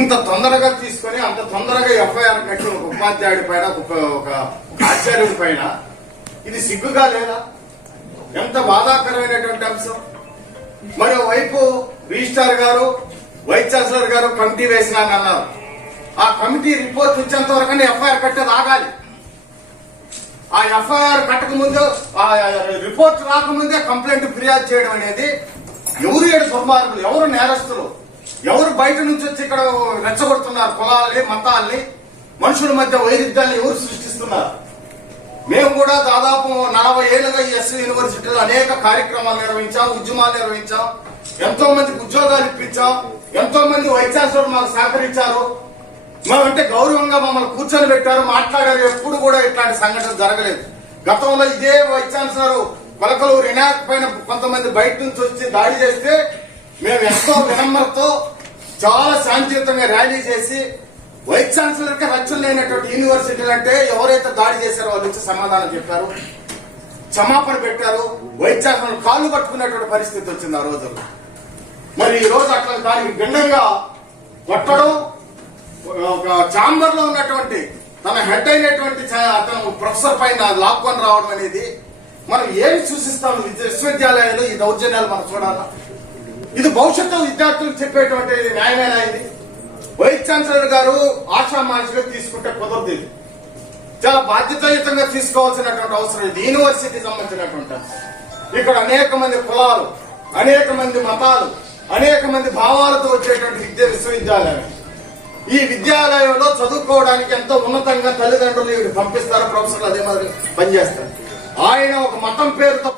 ఇంత తొందరగా తీసుకొని అంత తొందరగా ఎఫ్ఐఆర్ కట్టి ఒక ఉపాధ్యాయుడి పైన ఒక ఆచార్యుడి పైన ఇది సిగ్గుగా లేదా? ఎంత బాధాకరమైనటువంటి అంశం. మరోవైపు రిజిస్ట్రార్ గారు వైస్ ఛాన్సలర్ గారు కమిటీ వేసినానన్నారు. ఆ కమిటీ రిపోర్ట్ ఇచ్చేంత వరకు ఎఫ్ఐఆర్ కట్టేది ఆగాలి. ఆ ఎఫ్ఐఆర్ కట్టక ముందు, ఆ రిపోర్ట్ రాకముందే కంప్లైంట్ ఫిర్యాదు చేయడం అనేది ఎవరు ఏడు దుర్మార్గులు, ఎవరు నేరస్తులు, ఎవరు బయట నుంచి వచ్చి ఇక్కడ రెచ్చగొడుతున్నారు? కులాలని, మతాల్ని, మనుషుల మధ్య వైరుధ్యాన్ని ఎవరు సృష్టిస్తున్నారు? మేము కూడా దాదాపు 40 ఏళ్లుగా ఈ ఎస్వి యూనివర్సిటీలో అనేక కార్యక్రమాలు నిర్వహించాం, ఉద్యమాలు నిర్వహించాం, ఎంతో మందికి ఉద్యోగాలు ఇప్పించాం, ఎంతో మంది వైస్ ఛాన్సలర్ మాకు సహకరించారు. మేమంటే గౌరవంగా మమ్మల్ని కూర్చొని పెట్టారు, మాట్లాడారు. ఎప్పుడు కూడా ఇట్లాంటి సంఘటన జరగలేదు. గతంలో ఇదే వైస్ ఛాన్సలర్ కొలకలు వినాయక్ పైన కొంతమంది బయట నుంచి వచ్చి దాడి చేస్తే మేము ఎంతో వినమ్రతో చాలా శాంతియుతంగా ర్యాలీ చేసి వైస్ ఛాన్సలర్ కి రక్షణ లేనటువంటి యూనివర్సిటీలు అంటే ఎవరైతే దాడి చేశారో వాళ్ళు వచ్చి సమాధానం చెప్పారు, క్షమాపణ పెట్టారు. వైస్ ఛాన్సలర్ కాళ్ళు పట్టుకునేటువంటి పరిస్థితి వచ్చింది ఆ రోజుల్లో. మరి ఈ రోజు అట్లా దానికి భిన్నంగా కొట్టడం, ఒక ఛాంబర్ లో ఉన్నటువంటి తన హెడ్ అయినటువంటి అతను ప్రొఫెసర్ పైన లాక్కొని రావడం అనేది మనం ఏమి సూచిస్తాం? విశ్వవిద్యాలయాలు ఈ దౌర్జన్యాలు మనం చూడాలా? ఇది భవిష్యత్తు విద్యార్థులకు చెప్పేటువంటి న్యాయమేనా? ఇది వైస్ ఛాన్సలర్ గారు ఆషామాషిగా తీసుకుంటే కుదరదు. ఇది చాలా బాధ్యతాయుతంగా తీసుకోవాల్సినటువంటి అవసరం. ఇది యూనివర్సిటీ సంబంధించినటువంటి ఇక్కడ అనేక మంది కులాలు, అనేక మంది మతాలు, అనేక మంది భావాలతో వచ్చేటువంటి విశ్వవిద్యాలయం. ఈ విద్యాలయంలో చదువుకోవడానికి ఎంతో ఉన్నతంగా తల్లిదండ్రులు పంపిస్తారు, ప్రొఫెసర్లు అదే మాదిరి పనిచేస్తారు. ఆయన ఒక మతం పేరుతో